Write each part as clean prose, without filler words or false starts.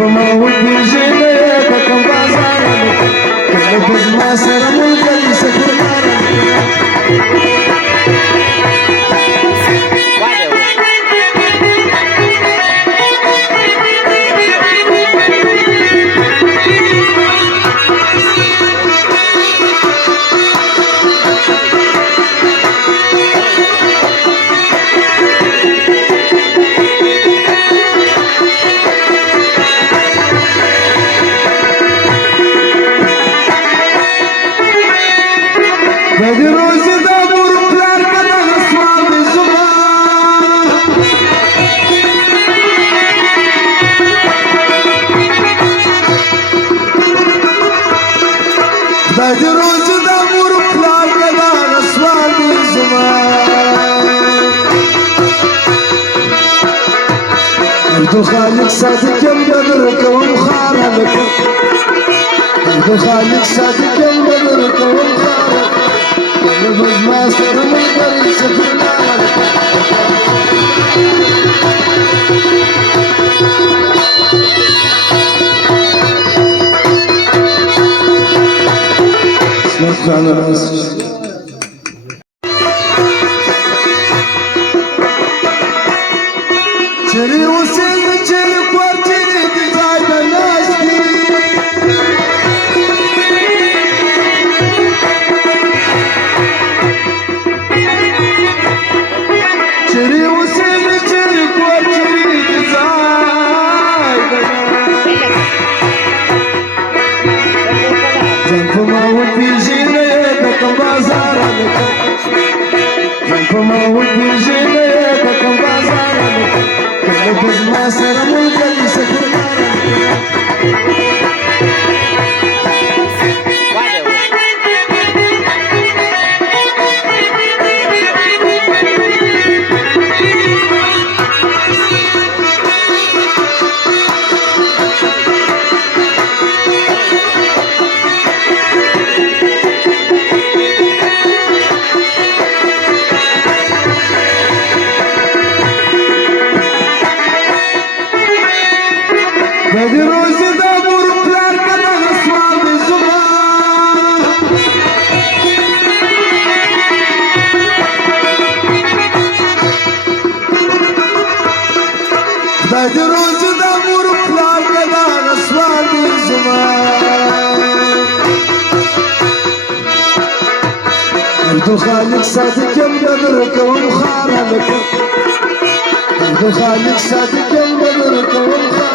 فما ودي جيبك كم بازارك كل ما سر ملك يسكر بدروز دابور بلار كذا غصوان بالزمان بدروز دابور بلار كذا غصوان بالزمان يردو خالق صادق يم بدرك ومخارلك يردو خالق صادق يم بدرك ومخارلك يبز ما سر مقدر يسفرنا اسمك على راسي شري وسيل شري كوارتيني بزايد الناس شري وسيل شري كوارتيني بزايد جنب ما ودي جينيك كم بازارك جنب ما ودي جينيك كم بازارك كل ما سر ملك يسكر بدروز دابور بلار كذا غصوان بالزمان بدروز دابور بلار كذا غصوان بالزمان يردو خالق صادق يم بدرك ومخارلك يردو خالق صادق يم بدرك ومخارلك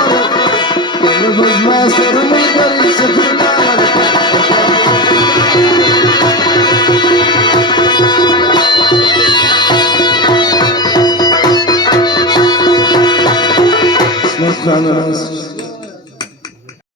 يبز ما سر مقدر يسفرنا اسمك على راسي